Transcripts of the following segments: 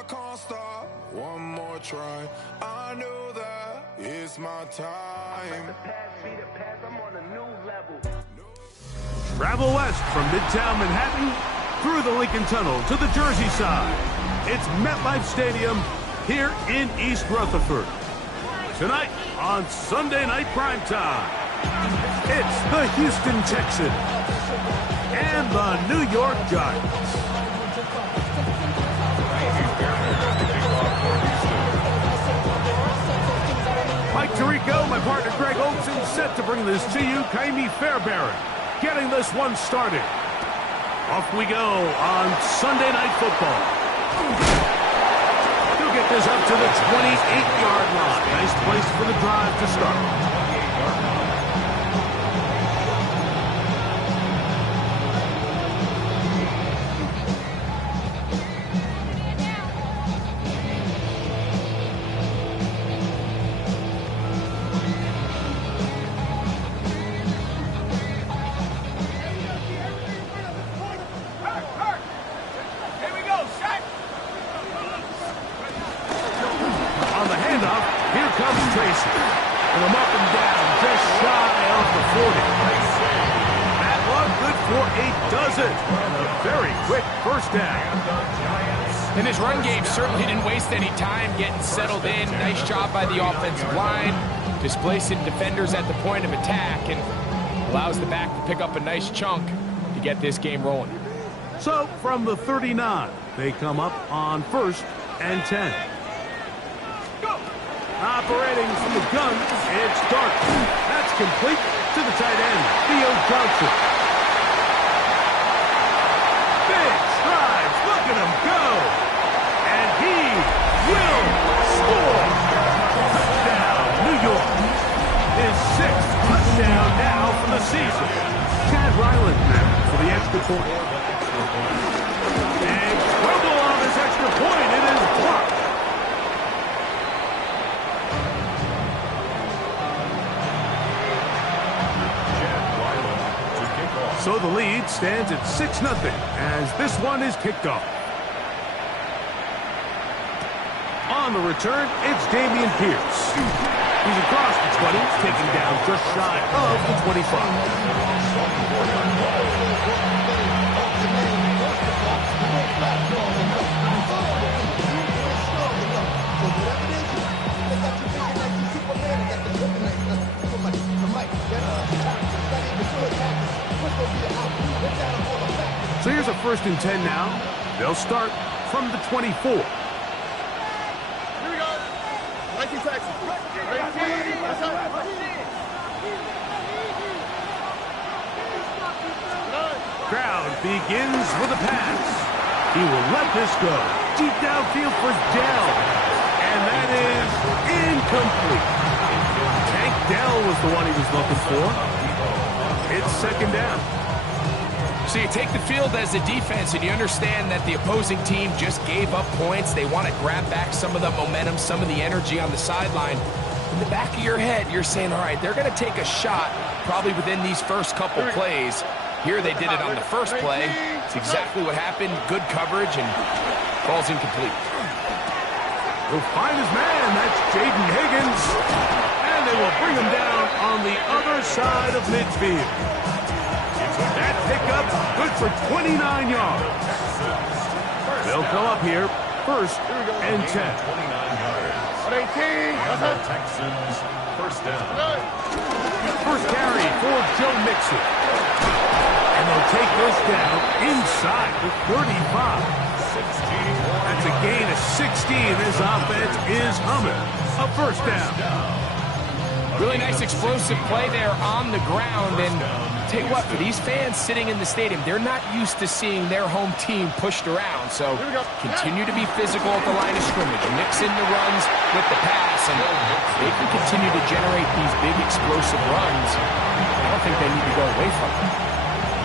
I can't stop. One more try. I know that it's my time. I'm on a new level. Travel west from Midtown Manhattan through the Lincoln Tunnel to the Jersey side. It's MetLife Stadium here in East Rutherford. Tonight on Sunday Night Primetime, it's the Houston Texans and the New York Giants. Mike Tirico, my partner Greg Olson, set to bring this to you. Kaimi Fairbairn getting this one started. Off we go on Sunday Night Football. He'll get this up to the 28-yard line. Nice place for the drive to start. And I'm up and down, just shy of the 40. That one good for a dozen. And a very quick first down. And his run game certainly didn't waste any time getting settled in. Nice job by the offensive line, displacing defenders at the point of attack, and allows the back to pick up a nice chunk to get this game rolling. So from the 39, they come up on 1st and 10. Operating from the gun, it's Dart. That's complete to the tight end, Theo Johnson. Big strides, look at him go. And he will score. Touchdown, New York. His 6th touchdown now for the season. Chad Ryland there for the extra point. And trouble on his extra point, it is blocked. So the lead stands at 6-0 as this one is kicked off. On the return, it's Dameon Pierce. He's across the 20, taking down just shy of the 25. So here's a 1st and 10 now. They'll start from the 24. Here we go. 19 Texans. Crowd begins with a pass. He will let this go. Deep downfield for Dell. And that is incomplete. Tank Dell was the one he was looking for. It's 2nd down. So you take the field as a defense and you understand that the opposing team just gave up points. They want to grab back some of the momentum, some of the energy on the sideline. In the back of your head, you're saying, all right, they're going to take a shot probably within these first couple plays. Here they did it on the first play. It's exactly what happened. Good coverage and falls incomplete. He'll find his man. That's Jaden Higgins. And they will bring him down on the other side of midfield. That pickup good for 29 yards. They'll come up here 1st and 10. 18. Texans, 1st down. First carry for Joe Mixon. And they'll take this down inside the 35. That's a gain of 16. This offense is humming. A 1st down. Really nice explosive play there on the ground. And tell you what, for these fans sitting in the stadium, they're not used to seeing their home team pushed around. So continue to be physical at the line of scrimmage. Mix in the runs with the pass, and they can continue to generate these big explosive runs. I don't think they need to go away from it.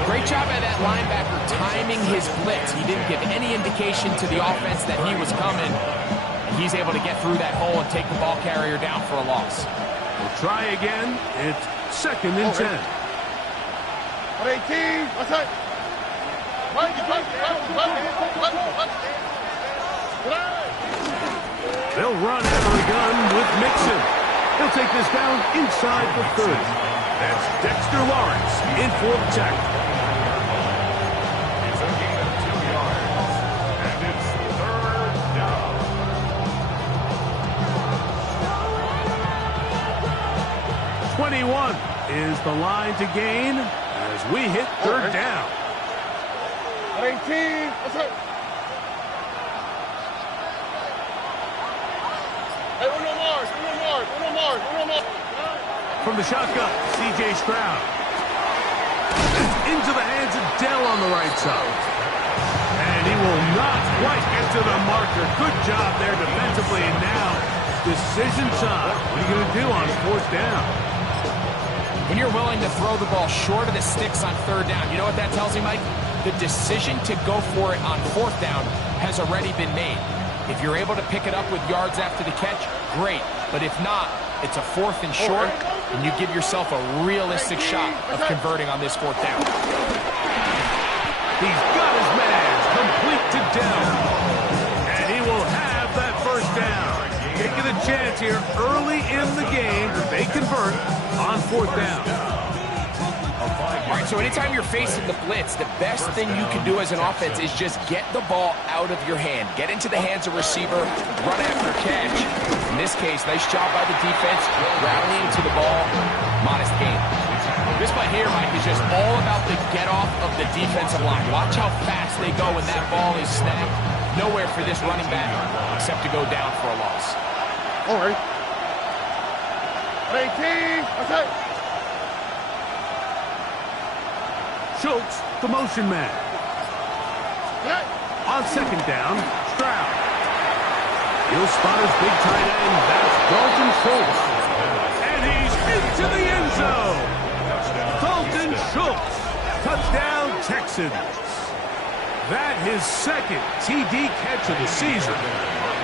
Great job by that linebacker timing his blitz. He didn't give any indication to the offense that he was coming. And he's able to get through that hole and take the ball carrier down for a loss. We'll try again. It's 2nd and 10. 18. What's that? They'll run out of the gun with Mixon. He'll take this down inside the 30. That's Dexter Lawrence in for the tackle. It's a gain of 2 yards. And it's 3rd down. 21 is the line to gain as we hit 3rd down. 19. That's right. Hey, Uno Mars. From the shotgun, C.J. Stroud. Into the hands of Dell on the right side. And he will not quite get to the marker. Good job there defensively. And now, decision time. What are you going to do on 4th down? When you're willing to throw the ball short of the sticks on 3rd down, you know what that tells me, Mike? The decision to go for it on 4th down has already been made. If you're able to pick it up with yards after the catch, great. But if not, it's a 4th and short, and you give yourself a realistic shot of converting on this 4th down. He's got his man complete to Dell. And he will have that 1st down. Taking a chance here early in the game that they convert on 4th down. All right, so anytime you're facing the blitz, the best thing you can do as an offense is just get the ball out of your hand. Get into the hands of receiver, run after catch. In this case, nice job by the defense, rallying to the ball, modest gain. This play here, Mike, is just all about the get-off of the defensive line. Watch how fast they go when that ball is snapped. Nowhere for this running back except to go down for a loss. All right. 18. That's right. Schultz, the motion man. On 2nd down, Stroud. He'll spot his big tight end. That's Dalton Schultz. And he's into the end zone. Dalton Schultz. Touchdown, Texans. That his 2nd TD catch of the season.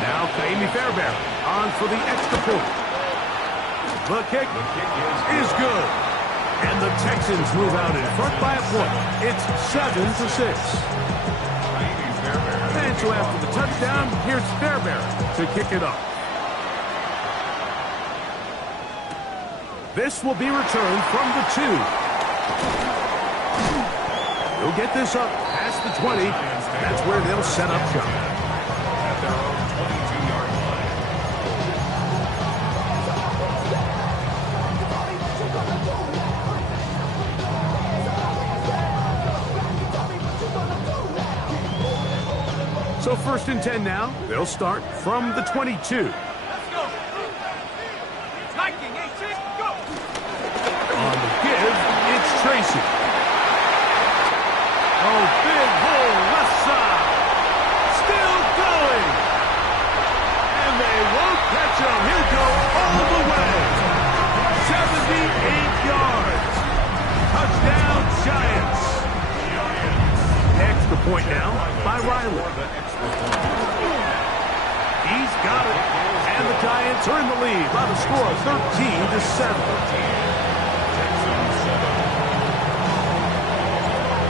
Now Amy Fairbairn on for the extra point. The kick is good. And the Texans move out in front by a point. It's 7-6. And so after the touchdown, here's Fairbairn to kick it off. This will be returned from the 2. He'll get this up past the 20. That's where they'll set up shop. At their own 22-yard line. So 1st and 10 now. They'll start from the 22. Let's go. 19-18, go. On the give, it's Tracy. Oh, big hole left side. Still going. And they won't catch him. He'll go all the way. 78 yards. Touchdown, Giants. Extra point now by Riley. He's got it. And the Giants are in the lead by the score of 13-7.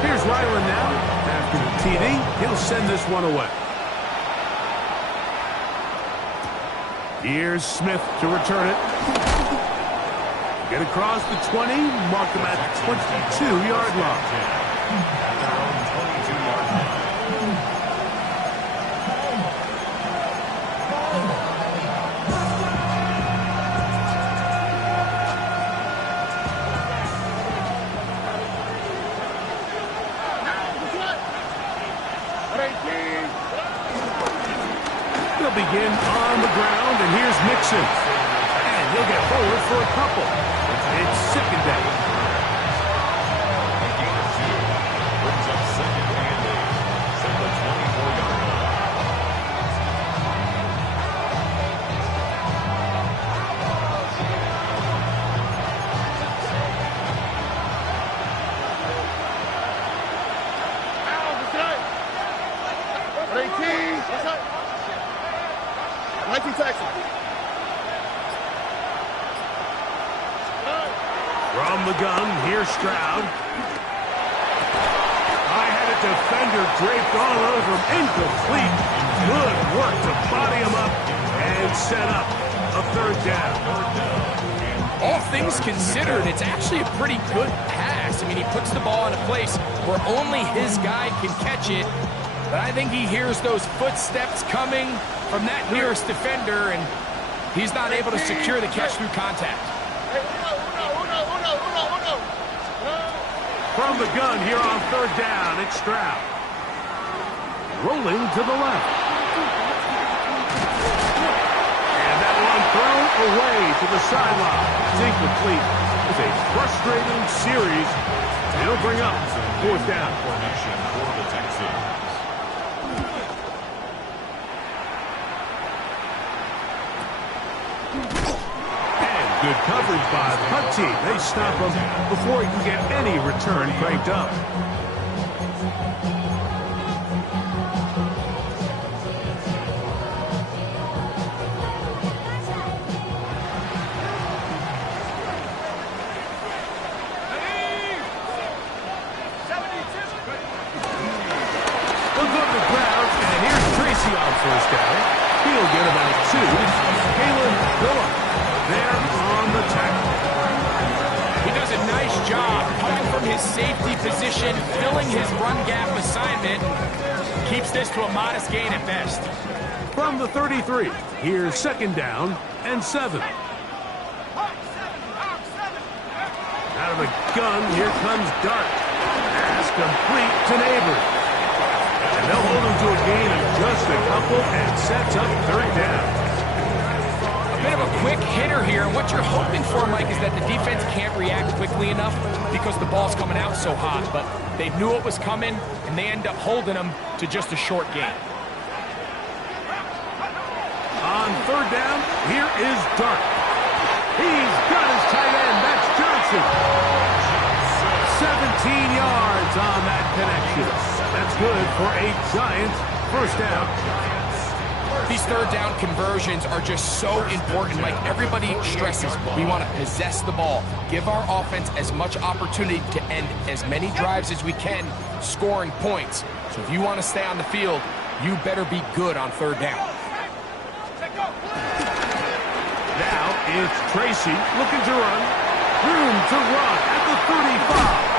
Here's Ryland now. After the TD, he'll send this one away. Here's Smith to return it. Get across the 20, mark him at the 22-yard line. At their own 22-yard line. They'll begin on the ground, and here's Mixon. And he'll get forward for a couple. It's 2nd down. A gain of 2 brings up 2nd and 8 from the 24-yard line. From the gun, here's Stroud. I had it defender draped all over him. Incomplete. Good work to body him up and set up a third down. All things considered, it's actually a pretty good pass. I mean, he puts the ball in a place where only his guy can catch it. But I think he hears those footsteps coming from that nearest defender, and he's not able to secure the catch through contact. From the gun here on third down, it's Stroud. Rolling to the left. And that one thrown away to the sideline. It's incomplete. It's a frustrating series. It'll bring up fourth down. Formation for the Texans. Good coverage by the punt team. They stop him before he can get any return cranked up. Look up the ground, and here's Tracy on first down. He'll get about 2. Kalen Phillips there on the tackle. He does a nice job coming from his safety position, filling his run gap assignment, keeps this to a modest gain at best. From the 33, here's second down and 7. Out of the gun, here comes Dart. Pass complete to Neighbors. And they'll hold him to a gain of just a couple and sets up third down. Bit of a quick hitter here, and what you're hoping for, Mike, is that the defense can't react quickly enough because the ball's coming out so hot, but they knew it was coming, and they end up holding them to just a short gain. On third down, here is Dart. He's got his tight end, that's Johnson. 17 yards on that connection. That's good for a Giants first down. These third down conversions are just so important. Like everybody stresses, we want to possess the ball, give our offense as much opportunity to end as many drives as we can, scoring points. So if you want to stay on the field, you better be good on third down. Now it's Tracy looking to run. Room to run at the 35.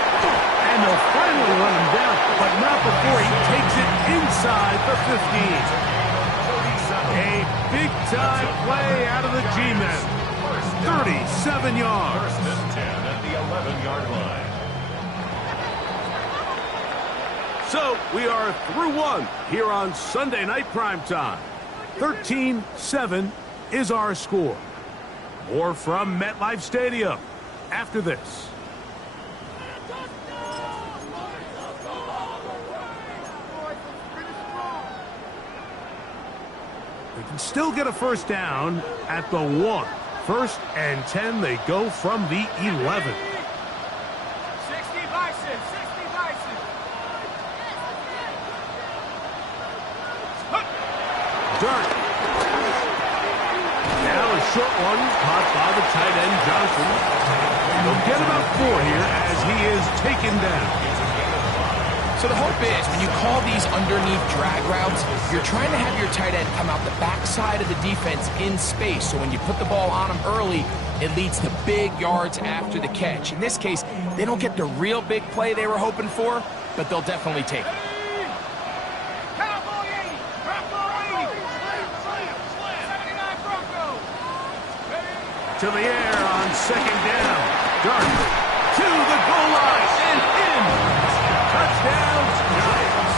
And they'll finally run him down, but not before he takes it inside the 15. A big-time play out of the G-men. 37 yards. First and 10 at the 11-yard line. So we are through one here on Sunday Night Primetime. 13-7 is our score. More from MetLife Stadium after this. They can still get a first down at the 1. First and 10, they go from the 11. 60 Bison, 60 Bison. Dart. Now a short one caught by the tight end Johnson. They'll get about 4 here as he is taken down. So the hope is, when you call these underneath drag routes, you're trying to have your tight end come out the backside of the defense in space. So when you put the ball on him early, it leads to big yards after the catch. In this case, they don't get the real big play they were hoping for, but they'll definitely take it. Cowboy 80, Bronco 80. 79 Bronco. To the air on second down. Dart to the goal line and in. Touchdown, Giants.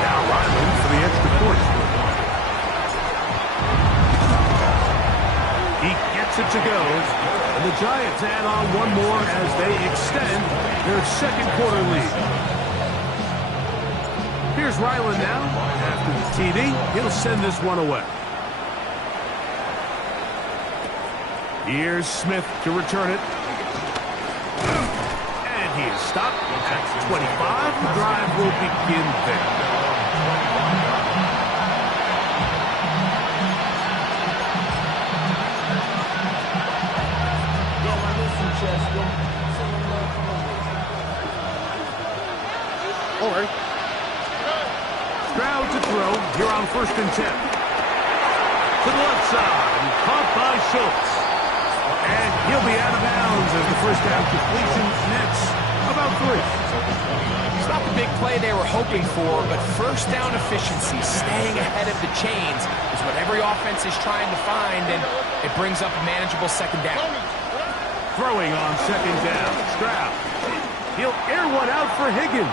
Now Ryland for the extra point. He gets it to go. And the Giants add on one more as they extend their second quarter lead. Here's Ryland now. After the TD, he'll send this one away. Here's Smith to return it. And he is stopped at 25. The drive will begin there. All on 1st and 10. To the left side, and caught by Schultz. And he'll be out of bounds as the first down completion nets about 3. It's not the big play they were hoping for, but first down efficiency, staying ahead of the chains, is what every offense is trying to find, and it brings up a manageable second down. Throwing on 2nd down, Stroud. He'll air one out for Higgins.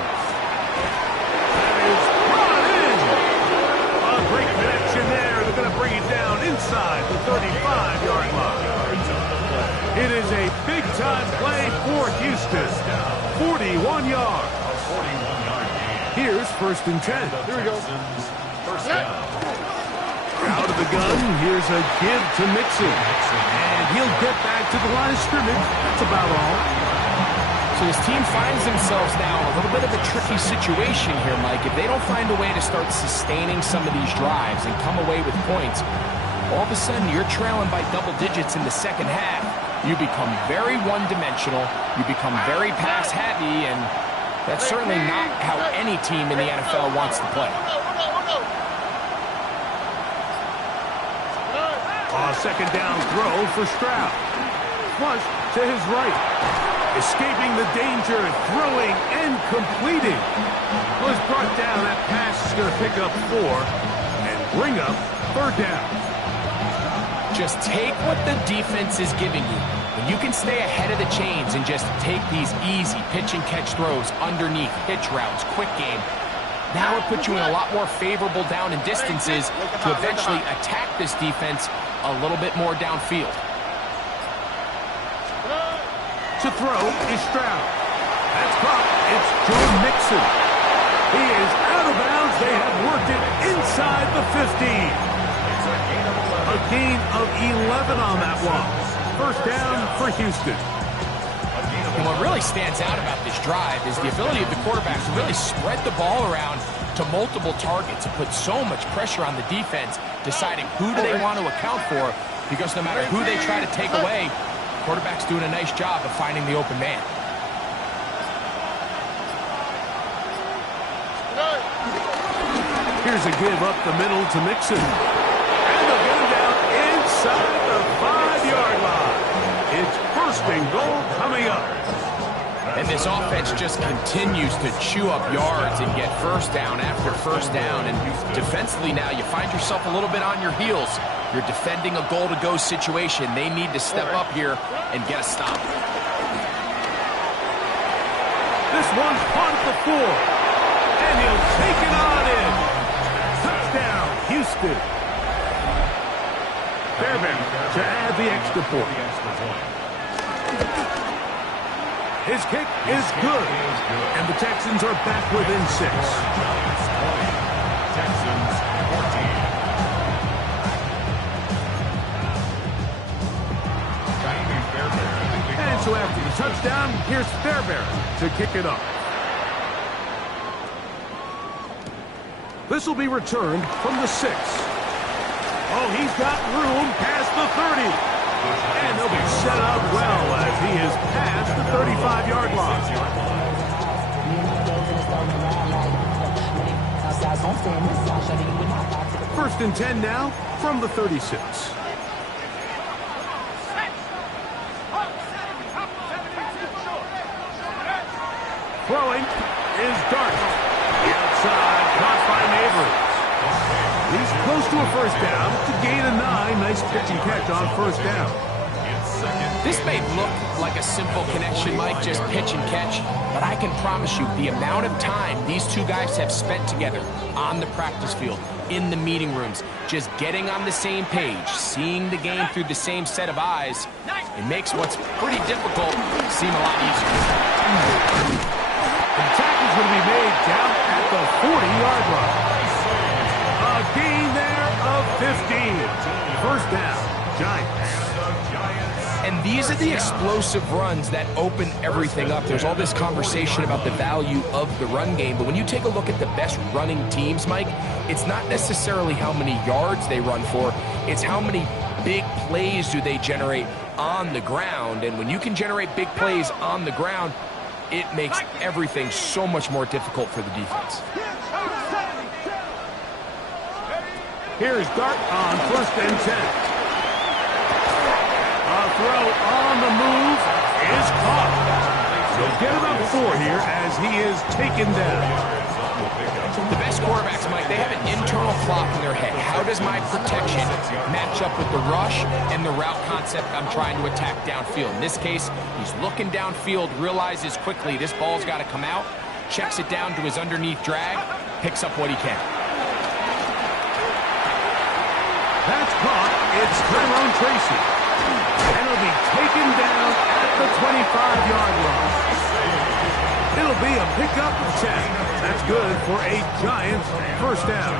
That is brought in. A great connection there. They're going to bring it down inside the 35-yard line. It is a big-time play for Houston. 41 yards. Here's 1st and 10. Here we go. First down. Out of the gun, here's a give to Mixon. And he'll get back to the line of scrimmage. That's about all. So this team finds themselves now in a little bit of a tricky situation here, Mike. If they don't find a way to start sustaining some of these drives and come away with points, all of a sudden you're trailing by double digits in the second half. You become very one-dimensional. You become very pass-heavy, and that's certainly not how any team in the NFL wants to play. A 2nd down throw for Stroud. Flush to his right. Escaping the danger, throwing and completing. Was brought down. That pass is going to pick up 4 and bring up 3rd down. Just take what the defense is giving you. When you can stay ahead of the chains and just take these easy pitch and catch throws underneath, hitch routes, quick game, now it puts you in a lot more favorable down and distances to eventually attack this defense a little bit more downfield. To throw is Stroud. That's caught. It's Joe Mixon. He is out of bounds. They have worked it inside the 15. A gain of 11 on that one. First down for Houston. And what really stands out about this drive is the ability of the quarterback to really spread the ball around to multiple targets and put so much pressure on the defense, deciding who do they want to account for, because no matter who they try to take away, the quarterback's doing a nice job of finding the open man. Here's a give up the middle to Mixon. And they'll get him down inside the 5-yard line. It's 1st and goal coming up. And this offense just continues to chew up yards and get first down after first down. And defensively now, you find yourself a little bit on your heels. You're defending a goal-to-go situation. They need to step up here and get a stop. This one's caught at the 4. And he'll take it on in. Touchdown, Houston. Fairbairn to add the extra point. His kick is good. And the Texans are back within 6. Texans 14. And so after the touchdown, here's Fairbairn to kick it up. This will be returned from the 6. Oh, he's got room past the 30. And he'll be set up well as he is past the 35-yard line. First and 10 now from the 36. Throwing is Dart. The outside, caught by Neighbors. He's close to a first down to gain a 9. Nice pitch and catch on first down. This may look like a simple connection, Mike, just pitch and catch, but I can promise you the amount of time these two guys have spent together on the practice field, in the meeting rooms, just getting on the same page, seeing the game through the same set of eyes, it makes what's pretty difficult seem a lot easier. The tackle's going to be made down at the 40-yard line. A gain there of 15. First down, Giants. And these are the explosive runs that open everything up. There's all this conversation about the value of the run game, but when you take a look at the best running teams, Mike, it's not necessarily how many yards they run for, it's how many big plays do they generate on the ground. And when you can generate big plays on the ground, it makes everything so much more difficult for the defense. Here's Dart on 1st and 10. A throw on the move is caught. He'll get about 4 here as he is taken down. The best quarterbacks, Mike, they have an internal clock in their head. How does my protection match up with the rush and the route concept I'm trying to attack downfield? In this case, he's looking downfield, realizes quickly this ball's got to come out, checks it down to his underneath drag, picks up what he can. That's caught. It's Tyrone Tracy. And he'll be taken down at the 25-yard line. It'll be a pickup of 10. That's good for a Giants first down.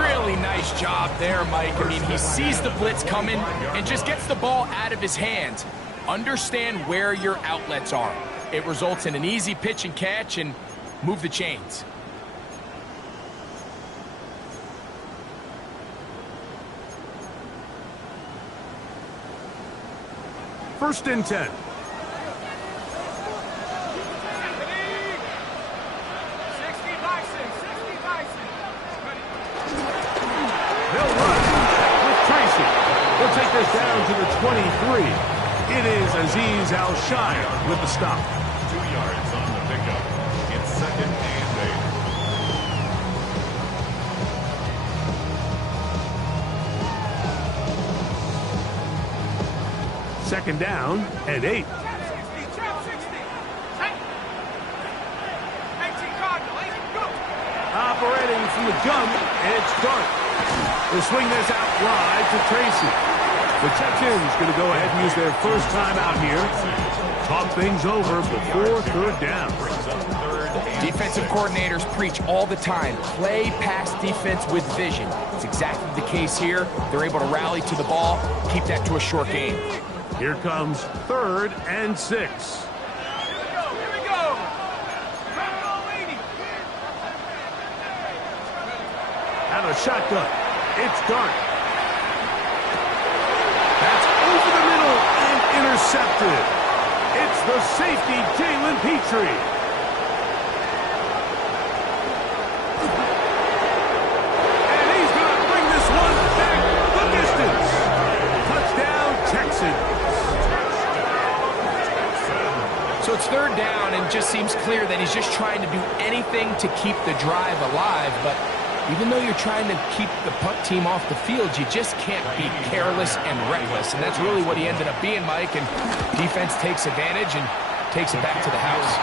Really nice job there, Mike. I mean, he sees the blitz coming and just gets the ball out of his hands. Understand where your outlets are. It results in an easy pitch and catch and move the chains. First and 10. They'll run with Tracy. They'll take this down to the 23. It is Azeez Al-Shire with the stop. 2 yards on the pickup. It's 2nd and 8. Second down and 8. Operating from the jump, it's Dart. They'll swing this out wide to Tracy. The Texans going to go ahead and use their first time out here. Talk things over before 3rd down. Defensive coordinators preach all the time, play pass defense with vision. It's exactly the case here. They're able to rally to the ball, keep that to a short game. Here comes 3rd and 6. Out of shotgun, it's Dart. That's over the middle and intercepted. It's the safety, Jalen Petrie. And he's going to bring this one back the distance. Touchdown, Texans. So it's 3rd down, and it just seems clear that he's just trying to do anything to keep the drive alive, but even though you're trying to keep the punt team off the field, you just can't be careless and reckless. And that's really what he ended up being, Mike. And defense takes advantage and takes it back to the house.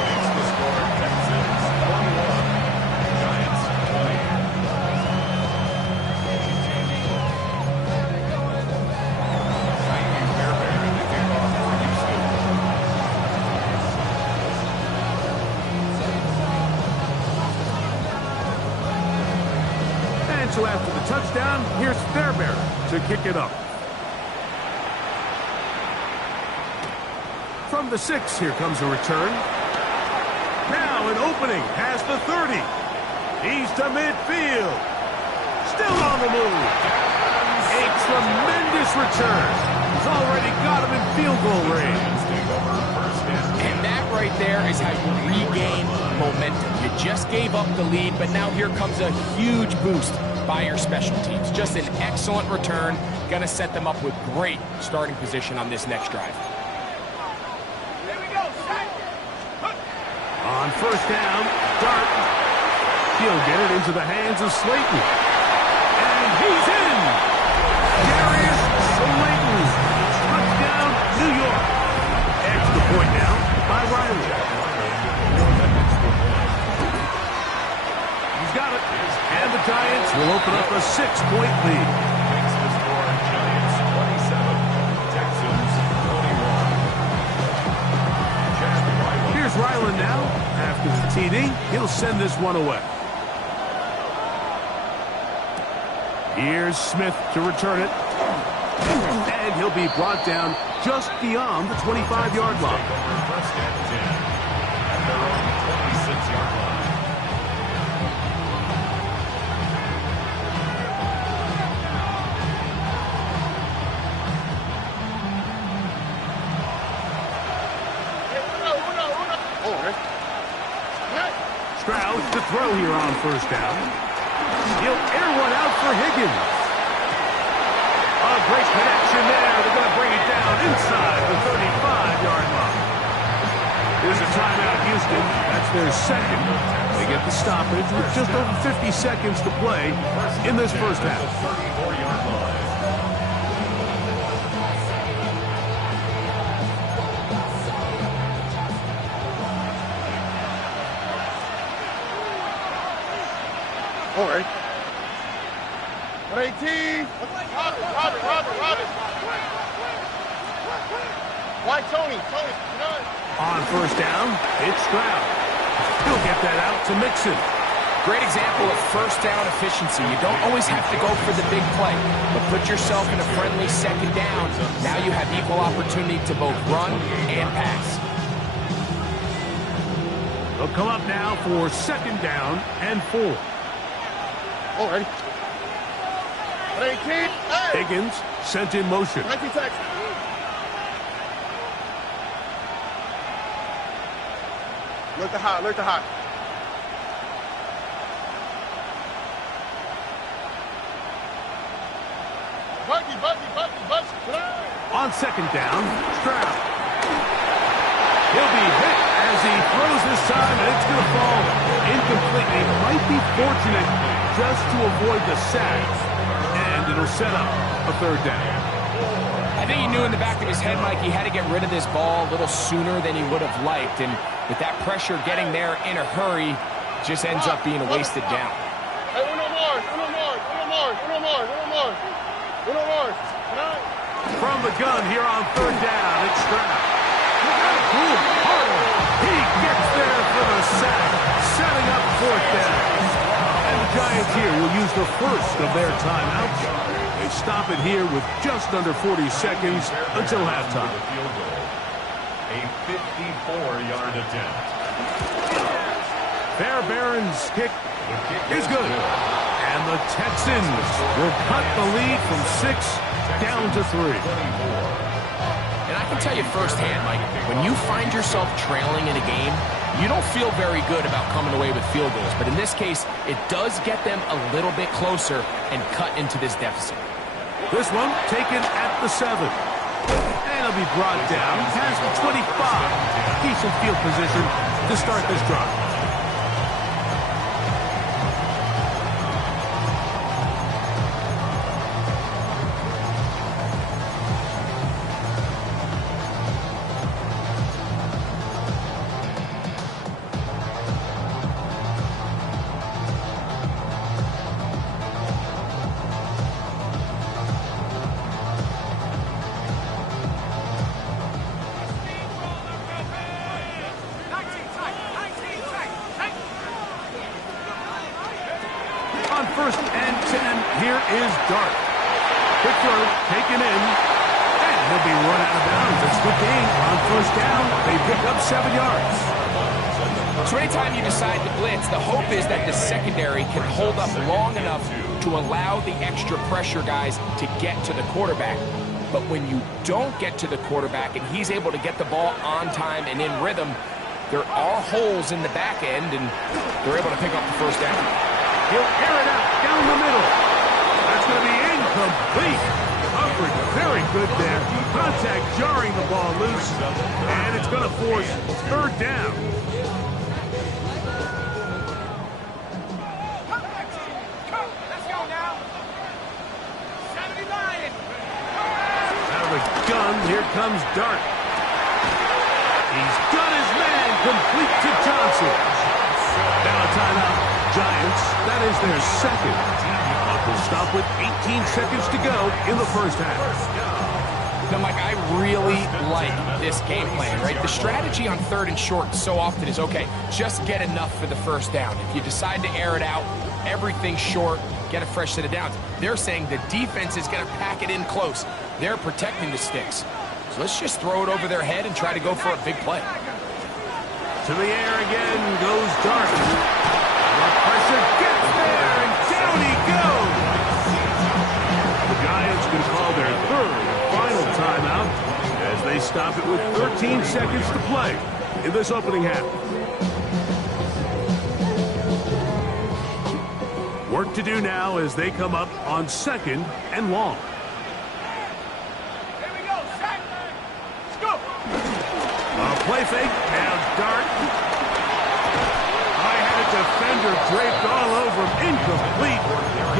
Makes the score Texans 21, Giants 20. So after the touchdown, here's Fairbairn to kick it up. From the 6, here comes a return. Now an opening past the 30. He's to midfield. Still on the move. A tremendous return. He's already got him in field goal range. And that right there is how you regain momentum. You just gave up the lead, but now here comes a huge boost by your special teams. Just an excellent return. Going to set them up with great starting position on this next drive. On 1st down, Dart. He'll get it into the hands of Slayton. And he's in! Darius Slayton. Touchdown, New York. Extra point now by Riley. He's got it. And the Giants will open up a 6-point lead. Makes the score Giants 27, Texans 21. Here's Ryland now. After the TD, he'll send this one away. Here's Smith to return it. And he'll be brought down just beyond the 25-yard line. First and 10 at their own 26-yard line. Stroud to throw here on 1st down. one out for Higgins. A great connection there. They're going to bring it down inside the 35-yard line. Here's a timeout, Houston. That's their second. They get the stoppage with just over 50 seconds to play in this first half. 34-yard line. All right. 118. Robert. Why Tony? On first down, it's Stroud. He'll get that out to Mixon. Great example of first down efficiency. You don't always have to go for the big play, but put yourself in a friendly second down. Now you have equal opportunity to both run and pass. They'll come up now for second down and 4. All right. 118. Hey. Higgins sent in motion. 96. Look to hot. Buggy. On second down, Stroud. He'll be hit as he throws this time, and it's going to fall incomplete. He might be fortunate just to avoid the sack, and it'll set up a third down. I think he knew in the back of his head, Mike, he had to get rid of this ball a little sooner than he would have liked. And with that pressure getting there in a hurry, just ends up being a wasted down. Hey, uno more. From the gun here on third down, it's Stroud. He gets there for the sack, setting up fourth down. And the Giants here will use the first of their timeouts. They stop it here with just under 40 seconds until halftime. A 54-yard attempt. Fairbairn's kick is good. And the Texans will cut the lead from 6 down to 3. And I can tell you firsthand, Mike, when you find yourself trailing in a game, you don't feel very good about coming away with field goals. But in this case, it does get them a little bit closer and cut into this deficit. This one taken at the 7. And it'll be brought down past the 25. Decent field position to start this drive. First and 10, here is Dart. Quick throw, taken in, and he'll be run out of bounds. It's good gain on first down. They pick up 7 yards. So anytime you decide to blitz, the hope is that the secondary can hold up long enough to allow the extra pressure guys to get to the quarterback. But when you don't get to the quarterback and he's able to get the ball on time and in rhythm, there are holes in the back end, and they're able to pick up the first down. He'll air it out down the middle. That's going to be incomplete. Humphrey, very good there. Contact jarring the ball loose, and it's going to force third down. Let's go now. 79. Out of the gun, here comes Dart. He's got his man complete to Johnson. Now a timeout. Giants, that is their second. Will stop with 18 seconds to go in the first half. Now, Mike, I really like this game plan, right? The strategy on third and short so often is, okay, just get enough for the first down. If you decide to air it out, everything's short, get a fresh set of downs. They're saying the defense is going to pack it in close. They're protecting the sticks. So let's just throw it over their head and try to go for a big play. To the air again goes Dart. The pressure gets there, and down he goes. The Giants can call their third and final timeout as they stop it with 13 seconds to play in this opening half. Work to do now as they come up on 2nd and long. Here we go, set. Let's go. Play fake, now Dart. I-had a defender draped all over him, incomplete.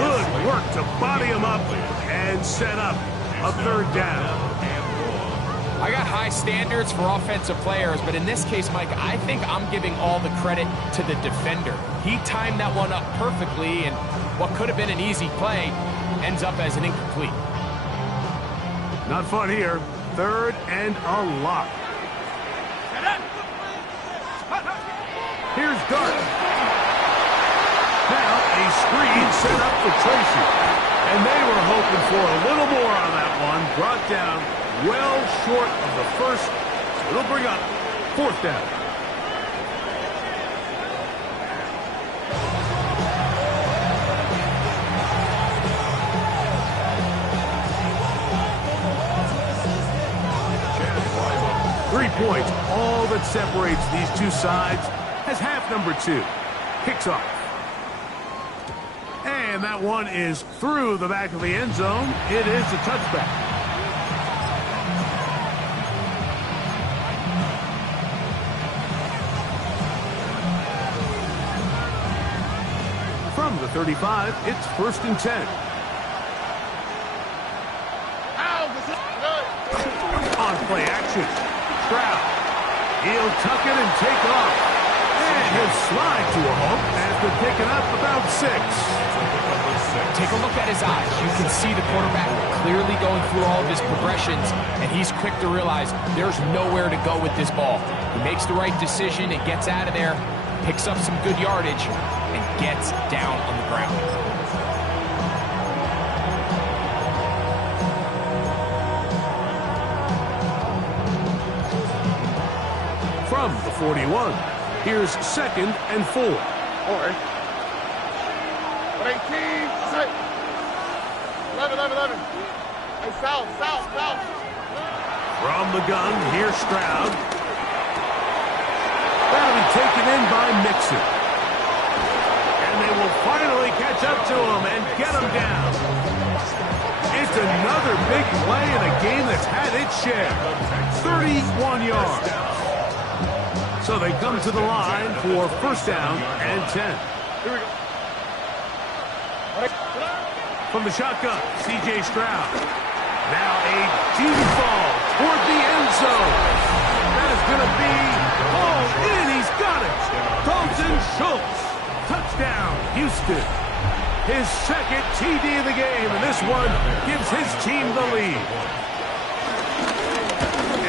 Good work to body him up and set up a 3rd down. I got high standards for offensive players, but in this case, Mike, I think I'm giving all the credit to the defender. He timed that one up perfectly, and what could have been an easy play ends up as an incomplete. Not fun here. 3rd and a lot. Here's Dart. Now a screen set up for Tracy. And they were hoping for a little more on that one. Brought down well short of the first. It'll bring up 4th down. Points, all that separates these two sides, as half number 2 kicks off. And that one is through the back of the end zone. It is a touchback. From the 35, it's 1st and 10. On play action. Stroud. He'll tuck it and take off. And he'll slide to a halt after picking up about 6. Take a look at his eyes. You can see the quarterback clearly going through all of his progressions, and he's quick to realize there's nowhere to go with this ball. He makes the right decision and gets out of there, picks up some good yardage, and gets down on the ground. From the 41, here's 2nd and 4. All right. 18, set. 11. Hey, south. From the gun, here's Stroud. That'll be taken in by Mixon. And they will finally catch up to him and get him down. It's another big play in a game that's had its share. 31 yards. So they come to the line for 1st down and 10. Here we go. From the shotgun, C.J. Stroud. Now a deep ball toward the end zone. That is going to be hauled in. He's got it. Dalton Schultz. Touchdown, Houston. His 2nd TD of the game, and this one gives his team the lead.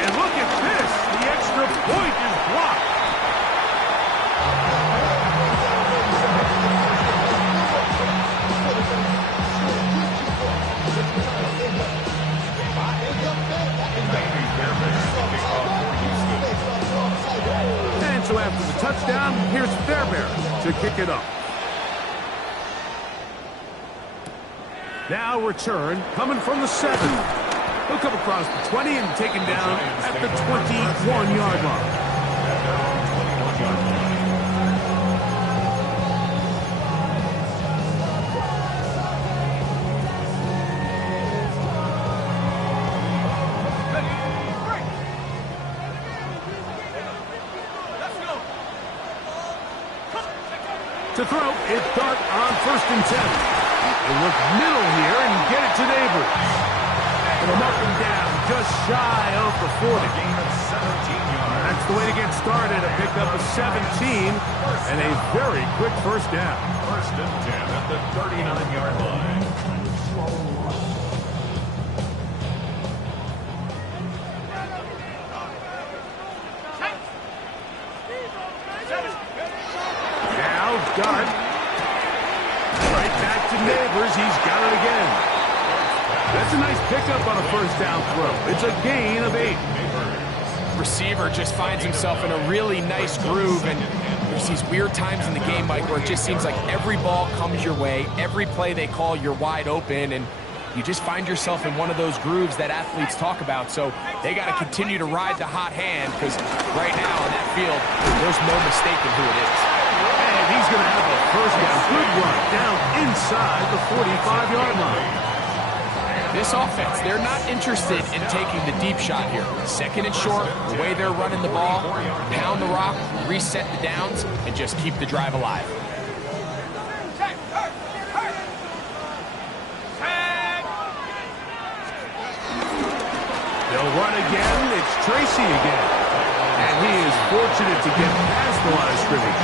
And look at this. The extra point is blocked. And so after the touchdown, here's Fairbairn to kick it up. Now return coming from the 7. He'll come across the 20 and taken down at the 21-yard line. To throw, it's Dart on 1st and 10. They look middle here and get it to Neighbors. And up and down, just shy of the 40. That's the way to get started. A pickup of 17 and a very quick 1st down. 1st and 10 at the 39-yard line. Dart. Right back to Neighbors. He's got it again. That's a nice pickup on a 1st down throw. It's a gain of 8. Receiver just finds himself in a really nice groove, and there's these weird times in the game, Mike, where it just seems like every ball comes your way, every play they call, you're wide open, and you just find yourself in one of those grooves that athletes talk about. So they got to continue to ride the hot hand, because right now on that field, there's no mistaking who it is. And he's going to have a first down. Good run down inside the 45-yard line. This offense, they're not interested in taking the deep shot here. Second and short, the way they're running the ball, pound the rock, reset the downs, and just keep the drive alive. They'll run again. It's Tracy again. And he is fortunate to get past the line of scrimmage.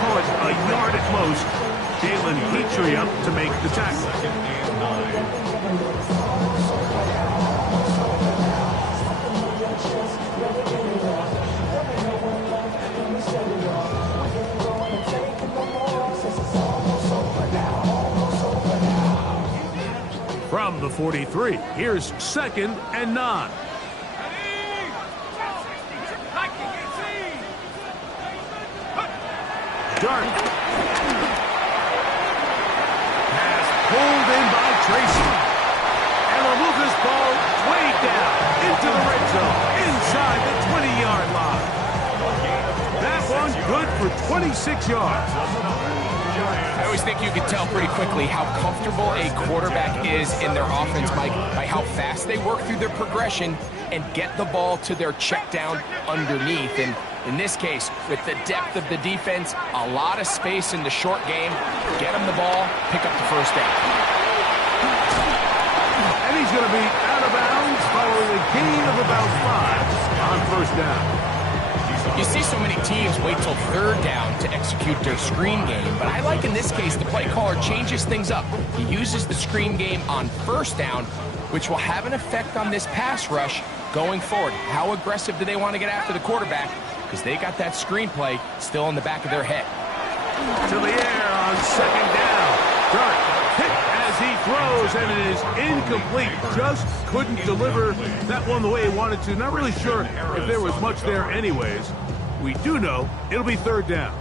Call it a yard at most. Jalen Petrie up to make the tackle. From the 43, here's 2nd and 9. Dart. Pass pulled in by Tracy. And will move this ball way down into the red zone, inside the 20-yard line. That one good for 26 yards. I always think you can tell pretty quickly how comfortable a quarterback is in their offense, Mike, by how fast they work through their progression and get the ball to their check down underneath. And in this case, with the depth of the defense, a lot of space in the short game, get them the ball, pick up the first down. And he's going to be out of bounds following a gain of about 5 on first down. You see so many teams wait till third down to execute their screen game, but I like in this case the play caller changes things up. He uses the screen game on first down, which will have an effect on this pass rush going forward. How aggressive do they want to get after the quarterback? Because they got that screen play still in the back of their head. To the air on 2nd down. Dart hit as he throws, and it is incomplete. Just couldn't deliver that one the way he wanted to. Not really sure if there was much there anyways. We do know it'll be 3rd down.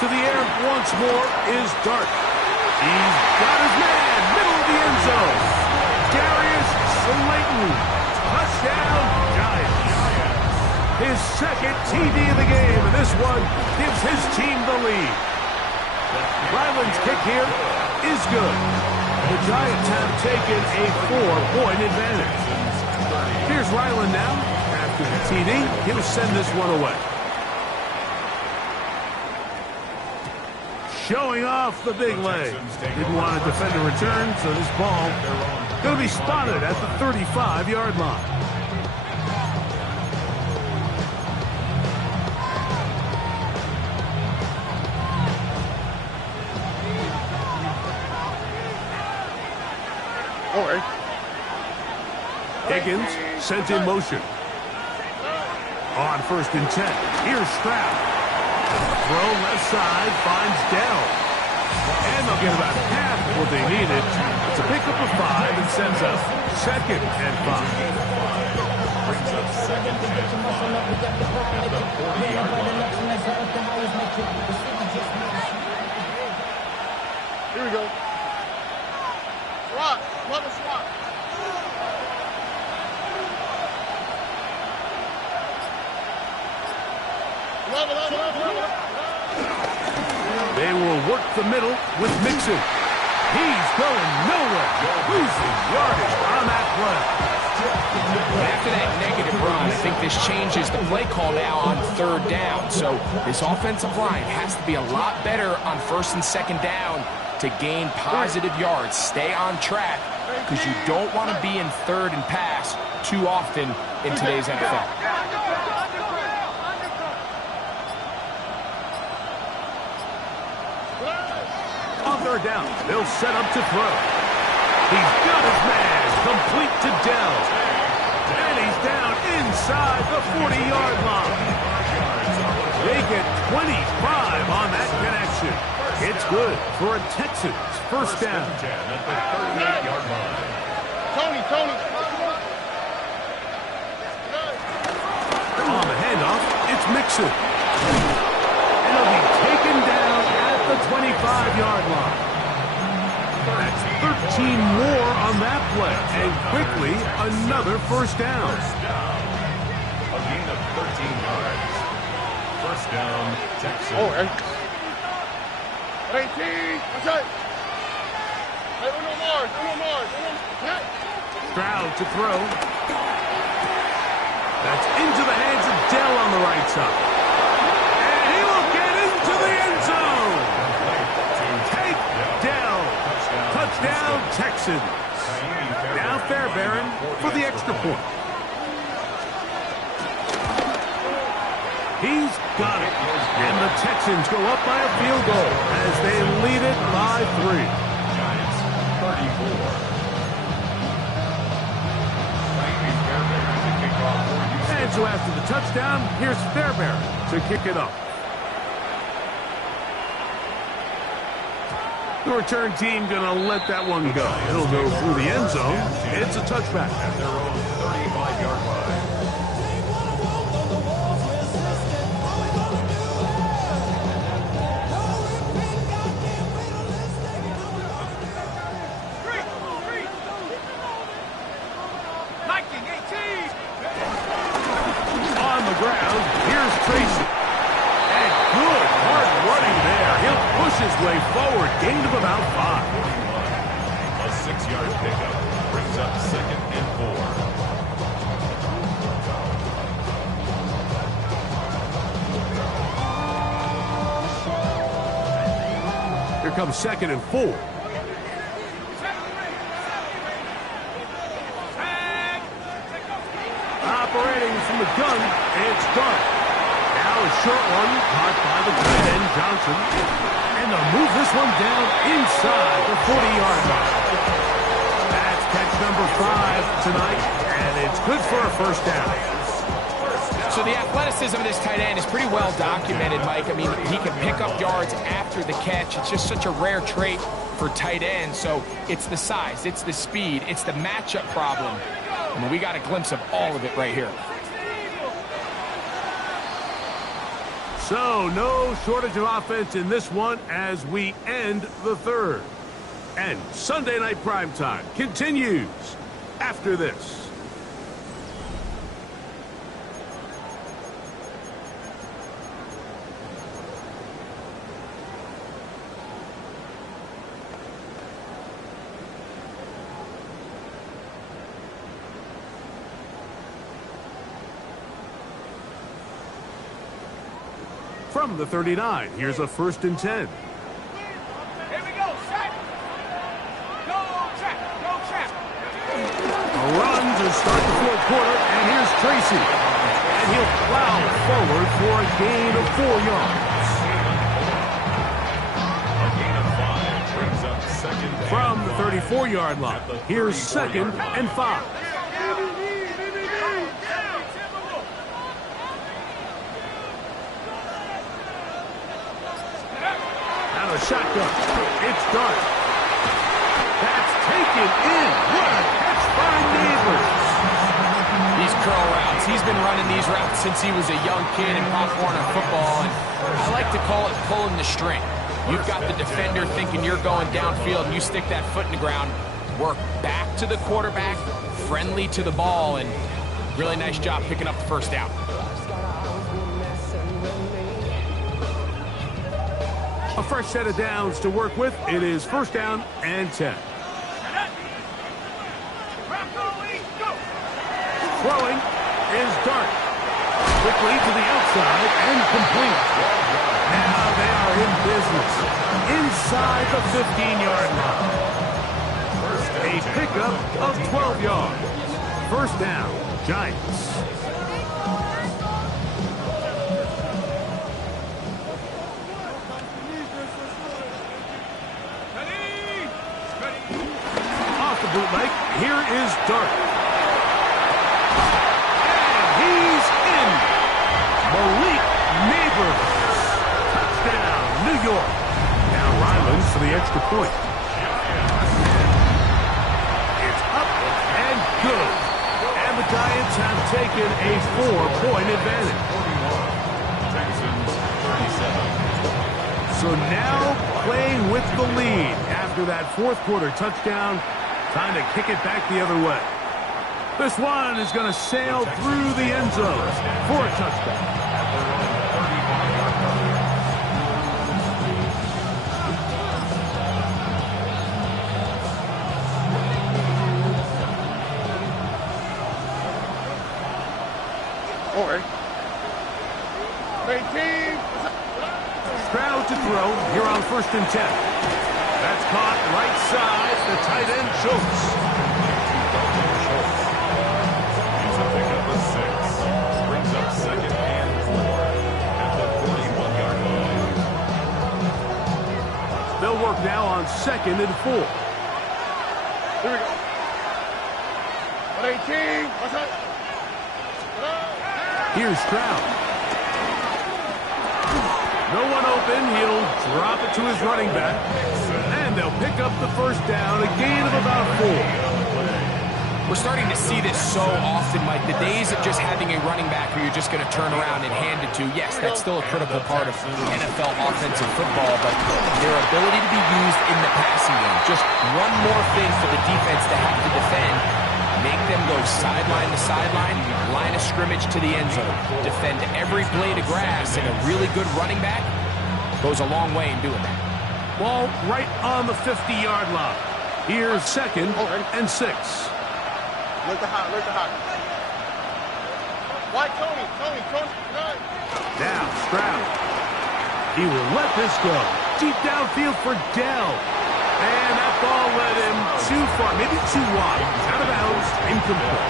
To the air once more is Dart. He's got his man, middle of the end zone. Darius Slayton, touchdown Giants. His 2nd TD of the game, and this one gives his team the lead. Ryland's kick here is good. The Giants have taken a 4-point advantage. Here's Ryland now. After the TD, he'll send this one away. Showing off the big leg. Didn't want to defend a return, so this ball going to be spotted at the 35-yard line. Higgins sent in motion. On 1st and 10, here's Stroud. Throw left side, finds Dell. And they'll get about half of what they needed. It's a pickup of 5 and sends up 2nd and 5. Brings up 2nd and 5 at the 40-yard line. Here we go. Swat. Love a swat. They will work the middle with Mixon. He's going nowhere. Losing yardage on that play. After that negative run, I think this changes the play call now on 3rd down. So this offensive line has to be a lot better on 1st and 2nd down to gain positive yards. Stay on track because you don't want to be in 3rd and pass too often in today's NFL. On 3rd down, they'll set up to throw. He's got his man, complete to Dell. And he's down inside the 40-yard line. They get 25 on that connection. It's good for a Texans first down. At the 38-yard line. Tony. On the handoff, It's Mixon. And he'll be taken down at the 25-yard line. That's 13 more on that play. And quickly, another first down. A gain of 13 yards. First down, Texans. Oh, 18. That's it. Hey, uno more. Yeah. Stroud to throw. That's into the hands of Dell on the right side. And he will get into the end zone. Take Dell. Touchdown, Texans. Now Fairbairn for the extra point. He's got it. And the Texans go up by a field goal as they lead it by 3. Giants 34. And so after the touchdown, here's Fairbairn to kick it up. The return team going to let that one go. It'll go through the end zone. It's a touchback. At their own 35-yard line. On the ground, here's Tracy. And good, hard running there. He'll push his way forward. Gain of about 5. A 6-yard pickup brings up 2nd and 4. Here comes 2nd and 4. Operating from the gun, it's Dart. Now a short one, caught by the tight end, Johnson. And they'll move this one down inside the 40-yard line. That's catch number 5 tonight, and it's good for a first down. So the athleticism of this tight end is pretty well documented, Mike. I mean, he can pick up yards after the catch. It's just such a rare trait for tight ends. So it's the size, it's the speed, it's the matchup problem. I mean, we got a glimpse of all of it right here. So no shortage of offense in this one as we end the third. And Sunday Night Primetime continues after this. From the 39, here's a 1st and 10. Here we go, set. Go trap, go trap. A run to start the fourth quarter, and here's Tracy. And he'll plow forward for a gain of 4 yards. A gain of 5 brings up 2nd and From the 34-yard line, here's 2nd and 5. Now a shotgun. It's Dart. That's taken in. What a catch by Neighbors. These curl routes, he's been running these routes since he was a young kid in Pop Warner football, and I like to call it pulling the string. You've got the defender thinking you're going downfield, and you stick that foot in the ground, work back to the quarterback, friendly to the ball, and really nice job picking up the first down. A fresh set of downs to work with. It is 1st down and 10. Throwing is Dart. Quickly to the outside and complete. Now they are in business. Inside the 15-yard line. A pickup of 12 yards. 1st down, Giants. Off the bootleg, here is Dart. And he's in. Malik Neighbors. Touchdown, New York. Now Rylands for the extra point. It's up and good. And the Giants have taken a 4-point advantage. So now playing with the lead after that fourth quarter touchdown. Time to kick it back the other way. This one is going to sail through the end zone for a touchdown. Stroud to throw here on 1st and 10. That's caught right side. The tight end Schultz. He's a pickup of 6. Brings up 2nd and 4 at the 41-yard line. They'll work now on 2nd and 4. Here we go. 118. What's up? Here's Stroud. No one open. He'll drop it to his running back. And they'll pick up the first down. A gain of about 4. We're starting to see this so often, Mike. The days of just having a running back who you're just going to turn around and hand it to, yes, that's still a critical part of NFL offensive football, but their ability to be used in the passing game, just one more thing for the defense to have to defend. Make them go sideline to sideline, line of scrimmage to the end zone. Defend every blade of grass, and a really good running back goes a long way in doing that. Ball right on the 50-yard line. Here's 2nd and 6. Look the hot. Why, Tony? Now Stroud. He will let this go. Deep downfield for Dell. And that ball led him too far, maybe too wide. Out of bounds, incomplete.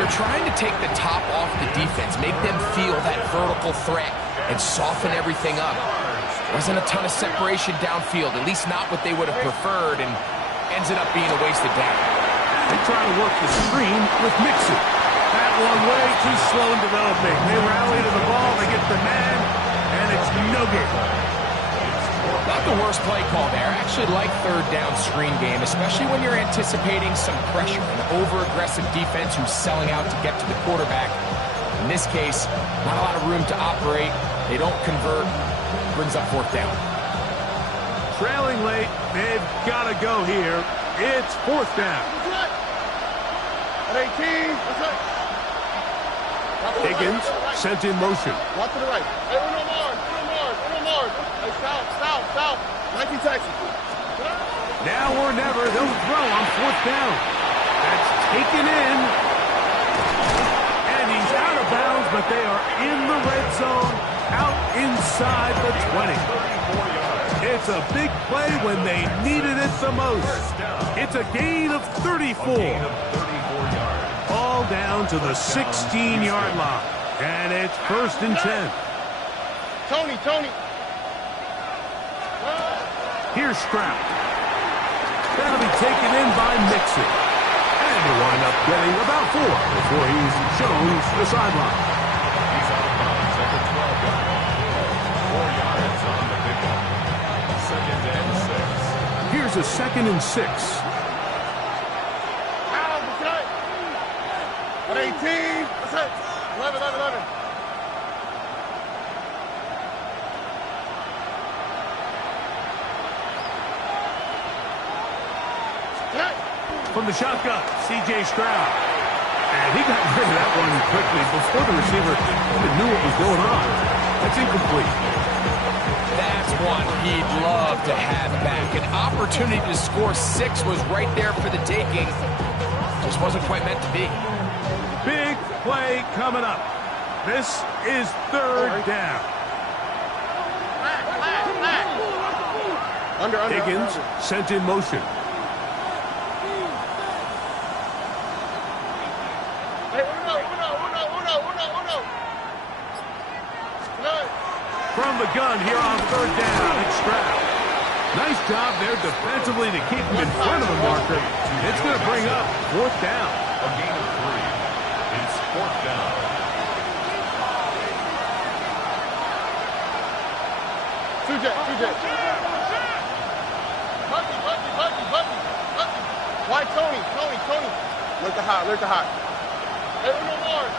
They're trying to take the top off the defense, make them feel that vertical threat, and soften everything up. Wasn't a ton of separation downfield, at least not what they would have preferred, and ends up being a wasted down. They try to work the screen with Mixon. That one way too slow in developing. They rally to the ball, they get the man, and it's no good. Not the worst play call there. I actually like 3rd down screen game, especially when you're anticipating some pressure, an over-aggressive defense who's selling out to get to the quarterback. In this case, not a lot of room to operate. They don't convert. Brings up 4th down. Trailing late, they've got to go here. It's 4th down. 18. What's up? Higgins sent in motion. Walk to the right. Hey, Uno Mars. Hey, south. 19 Texas. Now or never, they'll throw on 4th down. That's taken in. And he's out of bounds, but they are in the red zone, out inside the 20. It's a big play when they needed it the most. It's a gain of 34. All down to the 16-yard line. And it's 1st and 10. Tony. Here's Stroud. That'll be taken in by Mixon. And he'll wind up getting about 4 before he's shown the sideline. He's out of bounds at the 12-yard line. 4 yards on the pickup. 2nd and 6. Here's a 2nd and 6. 18. What's up? 11. From the shotgun, C.J. Stroud. And he got rid of that one quickly before the receiver even knew what was going on. That's incomplete. That's one he'd love to have back. An opportunity to score 6 was right there for the taking. Just wasn't quite meant to be. Big play coming up. This is 3rd down. Higgins sent in motion. From the gun here on 3rd down, it's Stroud. Nice job there defensively to keep him in front of the marker. It's going to bring up 4th down. A gain of 3. It's 4th down. Two jet. Why, Tony? Look the hot. Hey, Uno Mars.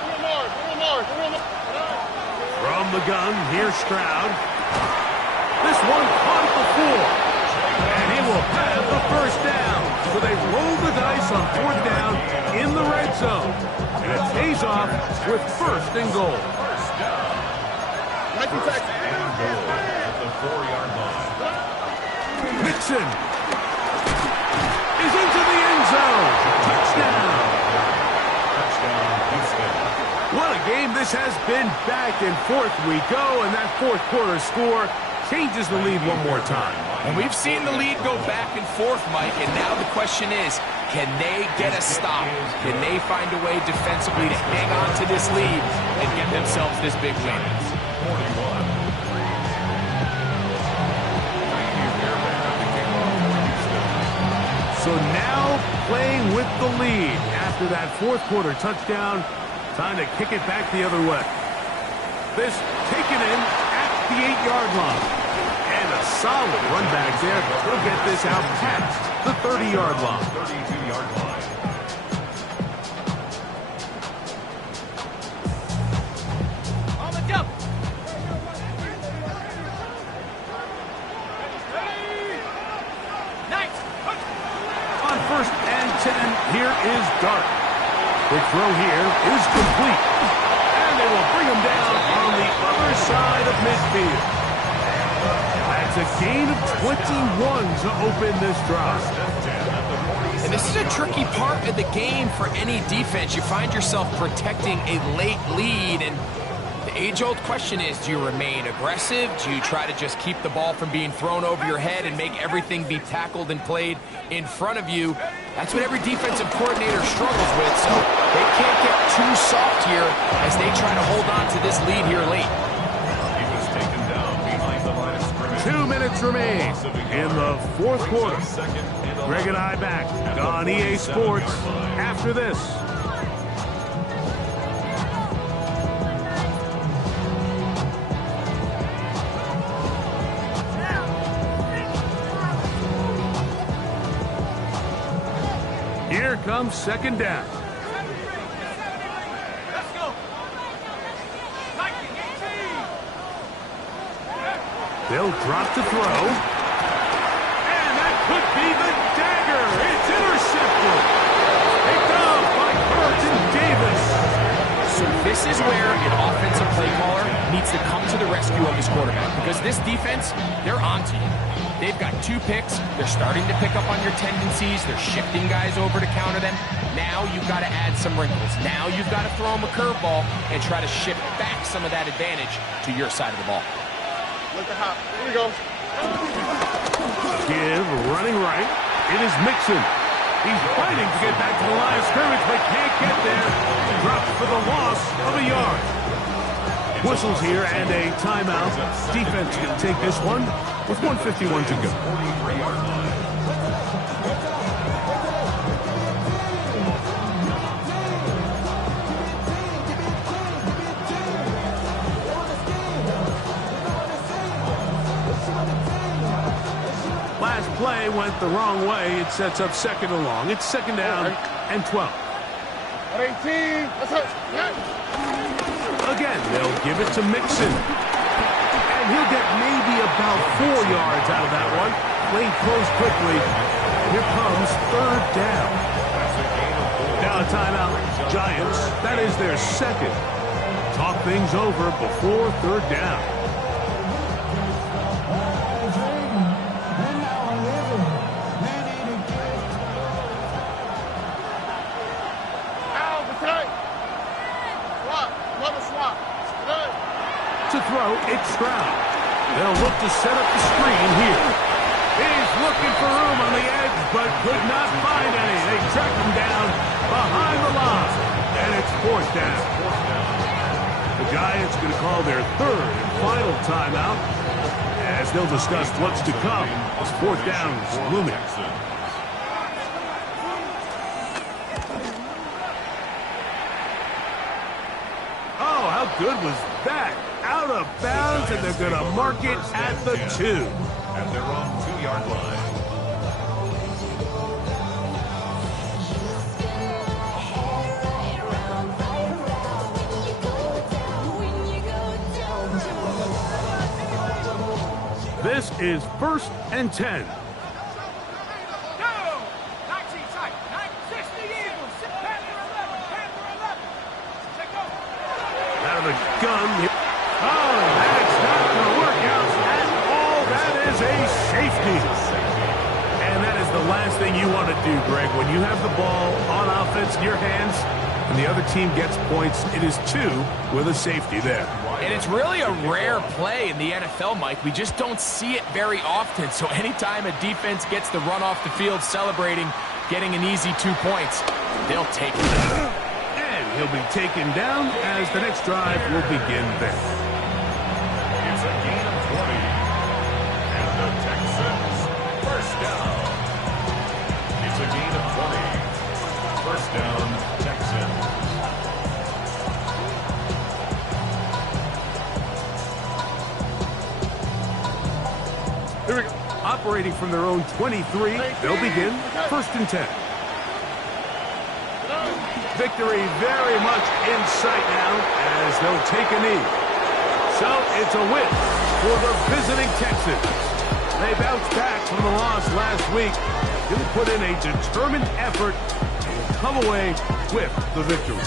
From the gun, here's Stroud. This one caught at the 4. And he will have the first down. So they roll the dice on 4th down in the red zone. And it pays off with 1st and goal. First and goal at the 4-yard line. Mixon is into the end zone. Touchdown. Touchdown, Houston. What a game this has been. Back and forth we go, and that 4th quarter score changes the lead one more time. And we've seen the lead go back and forth, Mike, and now the question is, can they get a stop? Can they find a way defensively to hang on to this lead and get themselves this big win? 41. So now playing with the lead after that 4th quarter touchdown. Time to kick it back the other way. This taken in at the 8-yard line. And a solid run back there. We'll get this out past the 30-yard line. 32-yard line. On the double. Nice. On 1st and 10, here is Dart. Quick throw here is complete. And they will bring him down on the other side of midfield. That's a gain of 21 to open this drive. And this is a tricky part of the game for any defense. You find yourself protecting a late lead, and the age-old question is, do you remain aggressive? Do you try to just keep the ball from being thrown over your head and make everything be tackled and played in front of you? That's what every defensive coordinator struggles with, so they can't get too soft here as they try to hold on to this lead here late. He was taken down behind the line of scrimmage. 2 minutes remain in the 4th quarter. Greg and I back on EA Sports after this. Here comes 2nd down. Let's go. They'll drop to throw. And that could be the dagger. It's intercepted. Picked off by Burton Davis. So this is where an offensive play caller needs to come to the rescue of his quarterback, because this defense, they're onto you. They've got 2 picks. They're starting to pick up on your tendencies. They're shifting guys over to counter them. Now you've got to add some wrinkles. Now you've got to throw them a curveball and try to shift back some of that advantage to your side of the ball. Look at how. Here we go. Give running right. It is Mixon. He's fighting to get back to the line of scrimmage, but can't get there. Dropped for the loss of a yard. Whistles here and a timeout. Defense can take this one with 1:51 to go. 43-yard line. Last play went the wrong way. It sets up 2nd and long. It's 2nd down and 12. At 18. Let's hurt. Again, they'll give it to Mixon. And he'll get maybe about 4 yards out of that one. Lane closed quickly. Here comes 3rd down. Now a timeout. Giants, that is their 2nd. Talk things over before 3rd down. To throw, it's Stroud. They'll look to set up the screen here. He's looking for room on the edge, but could not find any. They track him down behind the line, and it's 4th down. The Giants going to call their 3rd and final timeout, as they'll discuss what's to come as 4th down is looming. Oh, how good was that? Out of bounds, and they're going to mark it at the 2. At their own 2-yard line. is 1st and 10. Go! 19 tight. 960 Eagles. Panther 11. Panther 11. Take go. Out of the gun. Oh, that's not going to work out at all. That is a safety. And that is the last thing you want to do, Greg. When you have the ball on offense in your hands and the other team gets points, it is 2 with a safety there. And it's really a rare play in the NFL, Mike. We just don't see it very often. So anytime a defense gets the run off the field celebrating, getting an easy 2 points, they'll take it. And he'll be taken down as the next drive will begin there. It's a gain of 20. And the Texans, first down. It's a gain of 20. First down, Texans. Here we go. Operating from their own 23, they'll begin 1st and 10. Victory very much in sight now as they'll take a knee. So it's a win for the visiting Texans. They bounced back from the loss last week. Going to put in a determined effort and come away with the victory.